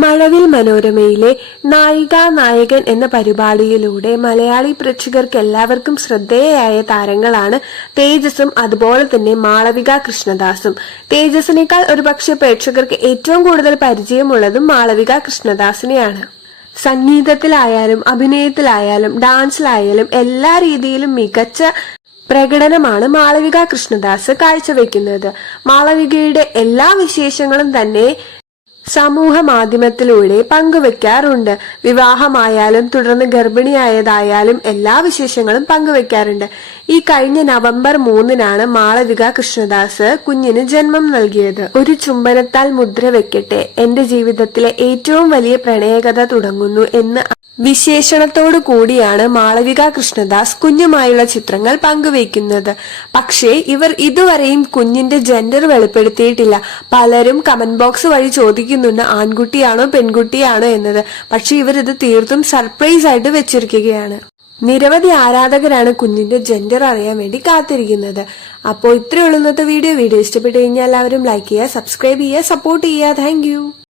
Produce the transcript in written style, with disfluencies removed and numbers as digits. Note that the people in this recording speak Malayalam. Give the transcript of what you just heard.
മഴവിൽ മനോരമയിലെ നായിക നായകൻ എന്ന പരിപാടിയിലൂടെ മലയാളി പ്രേക്ഷകർക്ക് എല്ലാവർക്കും ശ്രദ്ധേയയായ താരങ്ങളാണ് തേജസും അതുപോലെ തന്നെ മാളവിക കൃഷ്ണദാസും. തേജസിനേക്കാൾ ഒരുപക്ഷെ പ്രേക്ഷകർക്ക് ഏറ്റവും കൂടുതൽ പരിചയമുള്ളതും മാളവിക കൃഷ്ണദാസിനെയാണ്. സംഗീതത്തിലായാലും അഭിനയത്തിലായാലും ഡാൻസിലായാലും എല്ലാ രീതിയിലും മികച്ച പ്രകടനമാണ് മാളവിക കൃഷ്ണദാസ് കാഴ്ചവെക്കുന്നത്. മാളവികയുടെ എല്ലാ വിശേഷങ്ങളും തന്നെ സമൂഹ മാധ്യമത്തിലൂടെ പങ്കുവെക്കാറുണ്ട്. വിവാഹമായാലും തുടർന്ന് ഗർഭിണിയായതായാലും എല്ലാ വിശേഷങ്ങളും പങ്കുവെക്കാറുണ്ട്. ഈ കഴിഞ്ഞ നവംബർ 3-നാണ് മാളവിക കൃഷ്ണദാസ് കുഞ്ഞിന് ജന്മം നൽകിയത്. ഒരു ചുംബനത്താൽ മുദ്ര വെക്കട്ടെ, എന്റെ ജീവിതത്തിലെ ഏറ്റവും വലിയ പ്രണയകഥ തുടങ്ങുന്നു എന്ന് വിശേഷണത്തോടു കൂടിയാണ് മാളവിക കൃഷ്ണദാസ് കുഞ്ഞുമായുള്ള ചിത്രങ്ങൾ പങ്കുവയ്ക്കുന്നത്. പക്ഷേ ഇവർ ഇതുവരെയും കുഞ്ഞിന്റെ ജെൻഡർ വെളിപ്പെടുത്തിയിട്ടില്ല. പലരും കമന്റ് ബോക്സ് വഴി ചോദിക്കുന്നുണ്ട് ആൺകുട്ടിയാണോ പെൺകുട്ടിയാണോ എന്നത്. പക്ഷെ ഇവർ ഇത് തീർത്തും സർപ്രൈസ് ആയിട്ട് വെച്ചിരിക്കുകയാണ്. നിരവധി ആരാധകരാണ് കുഞ്ഞിന്റെ ജെൻഡർ അറിയാൻ വേണ്ടി കാത്തിരിക്കുന്നത്. അപ്പോൾ ഇത്രയുള്ള ഇന്നത്തെ വീഡിയോ ഇഷ്ടപ്പെട്ടു കഴിഞ്ഞാൽ എല്ലാവരും ലൈക്ക് ചെയ്യുക, സബ്സ്ക്രൈബ് ചെയ്യുക, സപ്പോർട്ട് ചെയ്യുക. താങ്ക്